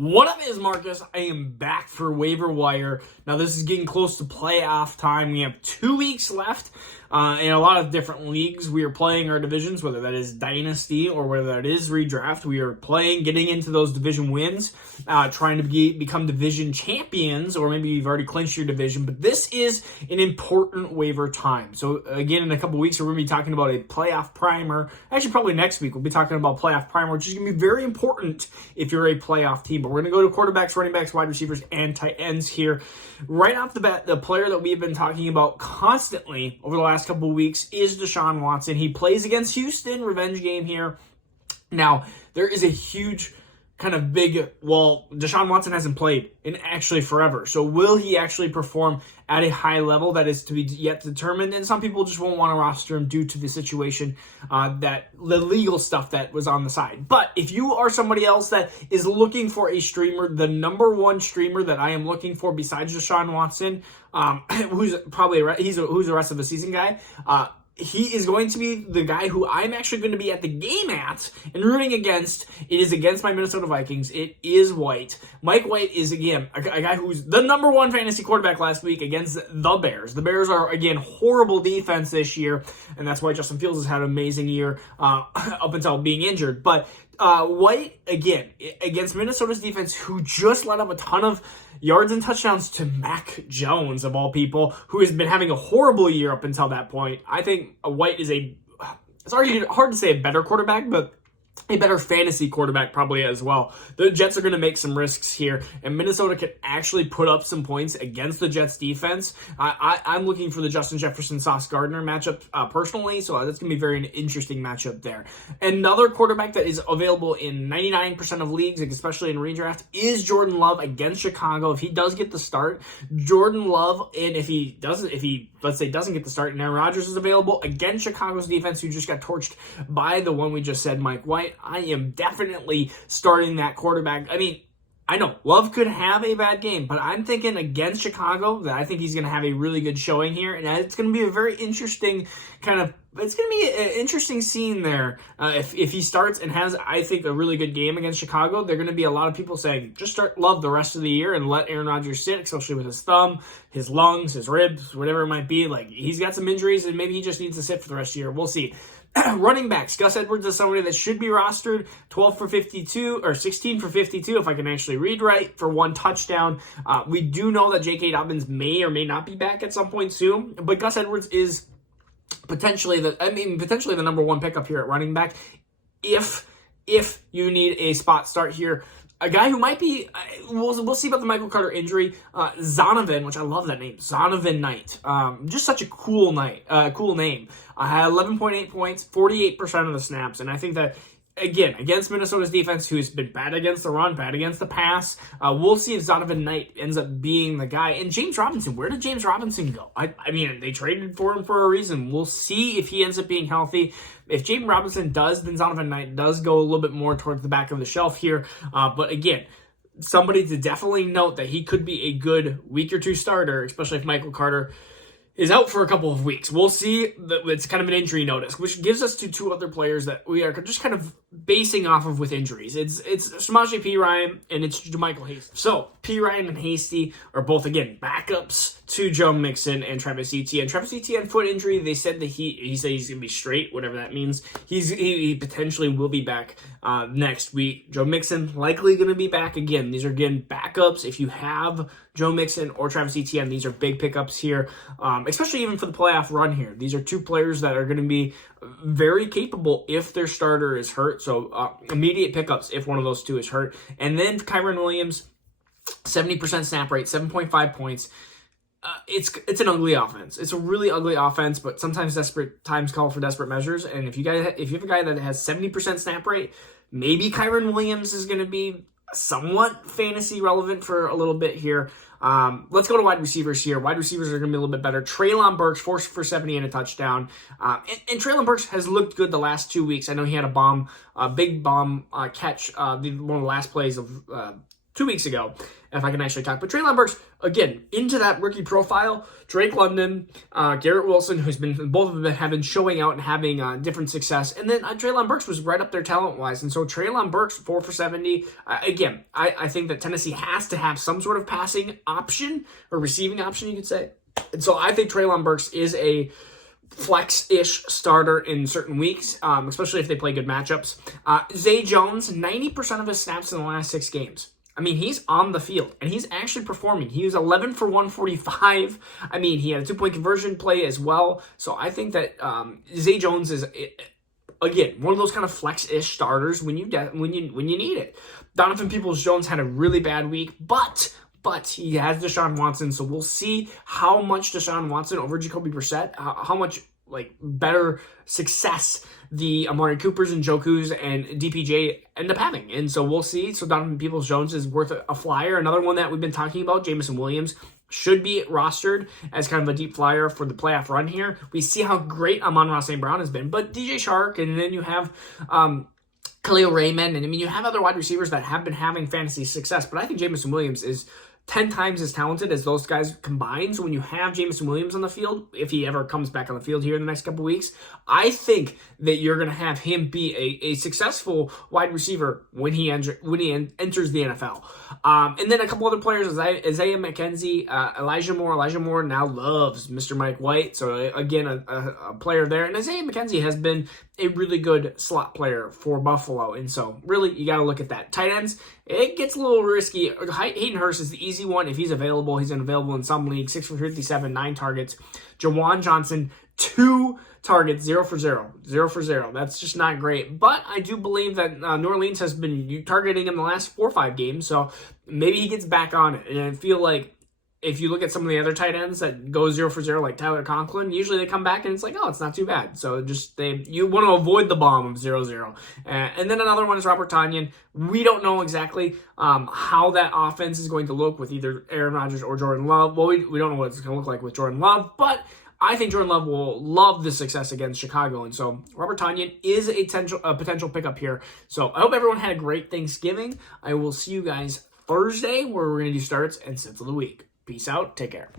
What up is Marcus? I am back for Waiver Wire. Now this is getting close to playoff time. We have 2 weeks left in a lot of different leagues. We are playing our divisions, whether that is Dynasty or whether that is Redraft. We are playing, getting into those division wins, trying to become division champions, or maybe you've already clinched your division. But this is an important waiver time. So again, in a couple weeks, we're going to be talking about a playoff primer. Actually, probably next week, we'll be talking about playoff primer, which is going to be very important if you're a playoff team. But we're going to go to quarterbacks, running backs, wide receivers, and tight ends here. Right off the bat, the player that we've been talking about constantly over the last couple of weeks is Deshaun Watson. He plays against Houston, revenge game here. Now, there is a huge kind of Deshaun Watson hasn't played in actually forever. So will he actually perform at a high level? That is to be yet determined. And some people just won't want to roster him due to the situation, that the legal stuff that was on the side. But if you are somebody else that is looking for a streamer, the number one streamer that I am looking for besides Deshaun Watson, who's a rest of the season guy, he is going to be the guy who I'm actually going to be at the game at and rooting against. It is against my Minnesota Vikings. It is White. Mike White is, again, a guy who's the number one fantasy quarterback last week against the Bears. The Bears are, again, horrible defense this year, and that's why Justin Fields has had an amazing year up until being injured. But White, again, against Minnesota's defense, who just let up a ton of yards and touchdowns to Mac Jones, of all people, who has been having a horrible year up until that point. I think White is it's already hard to say a better quarterback, but a better fantasy quarterback probably as well. The Jets are going to make some risks here, and Minnesota can actually put up some points against the Jets defense. I'm looking for the Justin Jefferson-Sauce Gardner matchup personally, so that's going to be a very interesting matchup there. Another quarterback that is available in 99% of leagues, especially in redraft, is Jordan Love against Chicago. If he does get the start, Jordan Love, and if he let's say doesn't get the start, and Aaron Rodgers is available against Chicago's defense, who just got torched by the one we just said, Mike White, I am definitely starting that quarterback. I mean, I know Love could have a bad game, but I'm thinking against Chicago that I think he's going to have a really good showing here, and it's going to be a very interesting it's going to be an interesting scene there. If he starts and has, I think, a really good game against Chicago, there are going to be a lot of people saying, just start Love the rest of the year and let Aaron Rodgers sit, especially with his thumb, his lungs, his ribs, whatever it might be. Like, he's got some injuries, and maybe he just needs to sit for the rest of the year. We'll see. Running backs, Gus Edwards is somebody that should be rostered, 12 for 52, or 16 for 52, if I can actually read right, for 1 touchdown. We do know that J.K. Dobbins may or may not be back at some point soon, but Gus Edwards is potentially the number one pickup here at running back. If you need a spot start here, a guy who might be, we'll see about the Michael Carter injury, Zonovan, which I love that name, Zonovan Knight. Just such a cool name. Had 11.8 points, 48% of the snaps, and I think that, again, against Minnesota's defense, who's been bad against the run, bad against the pass, we'll see if Zonovan Knight ends up being the guy. And James Robinson, where did James Robinson go? I mean, they traded for him for a reason. We'll see if he ends up being healthy. If James Robinson does, then Zonovan Knight does go a little bit more towards the back of the shelf here. But again, somebody to definitely note that he could be a good week or two starter, especially if Michael Carter is out for a couple of weeks. We'll see. It's kind of an injury notice, which gives us to 2 other players that we are just kind of basing off of with injuries. It's Samaje Perine and it's JaMycal Hasty. So Perine and Hasty are both, again, backups to Joe Mixon and Travis Etienne. Travis Etienne foot injury, they said that he said he's going to be straight, whatever that means. He potentially will be back next week. Joe Mixon likely going to be back again. These are, again, backups. If you have Joe Mixon or Travis Etienne, these are big pickups here, especially even for the playoff run here. These are 2 players that are going to be very capable if their starter is hurt. So immediate pickups if one of those 2 is hurt. And then Kyren Williams, 70% snap rate, 7.5 points. It's an ugly offense. It's a really ugly offense, but sometimes desperate times call for desperate measures. And if you have a guy that has 70% snap rate, maybe Kyren Williams is going to be somewhat fantasy relevant for a little bit here. Let's go to wide receivers here. Wide receivers are going to be a little bit better. Treylon Burks, 4 for 70 and a touchdown. And Treylon Burks has looked good the last 2 weeks. I know he had a big bomb catch, one of the last plays of 2 weeks ago, if I can actually talk. But Treylon Burks, again, into that rookie profile. Drake London, Garrett Wilson, who's been, both of them have been showing out and having different success. And then Treylon Burks was right up there talent-wise. And so Treylon Burks, 4 for 70. Again, I think that Tennessee has to have some sort of passing option, or receiving option, you could say. And so I think Treylon Burks is a flex-ish starter in certain weeks, especially if they play good matchups. Zay Jones, 90% of his snaps in the last 6 games. I mean, he's on the field, and he's actually performing. He was 11 for 145. I mean, he had a 2-point conversion play as well. So I think that Zay Jones is, again, one of those kind of flex-ish starters when you need it. Donovan Peoples-Jones had a really bad week, but he has Deshaun Watson, so we'll see how much Deshaun Watson over Jacoby Brissett, how much better success the Amari Coopers and Jokus and DPJ end up having. And so we'll see. So Donovan Peoples-Jones is worth a flyer. Another one that we've been talking about, Jameson Williams, should be rostered as kind of a deep flyer for the playoff run here. We see how great Amon-Ra St. Brown has been, but DJ Shark, and then you have Khalil Raymond, and I mean, you have other wide receivers that have been having fantasy success, but I think Jameson Williams is 10 times as talented as those guys combined. So when you have Jameson Williams on the field, if he ever comes back on the field here in the next couple weeks, I think that you're going to have him be a successful wide receiver when he enters the NFL. And then a couple other players, Isaiah McKenzie, Elijah Moore. Elijah Moore now loves Mr. Mike White. So again, a player there. And Isaiah McKenzie has been a really good slot player for Buffalo. And so really, you got to look at that. Tight ends, it gets a little risky. Hayden Hurst is the easy one. If he's available, he's available in some leagues. 6 for 57, 9 targets. Jawan Johnson, 2 targets, 0 for 0. 0 for 0. That's just not great. But I do believe that New Orleans has been targeting him the last 4 or 5 games. So maybe he gets back on it. And I feel like if you look at some of the other tight ends that go 0 for 0, like Tyler Conklin, usually they come back and it's like, oh, it's not too bad. So you want to avoid the bomb of 0-0. And then another one is Robert Tonyan. We don't know exactly how that offense is going to look with either Aaron Rodgers or Jordan Love. Well, we don't know what it's going to look like with Jordan Love, but I think Jordan Love will love the success against Chicago. And so Robert Tonyan is a potential pickup here. So I hope everyone had a great Thanksgiving. I will see you guys Thursday, where we're going to do starts and sits of the week. Peace out. Take care.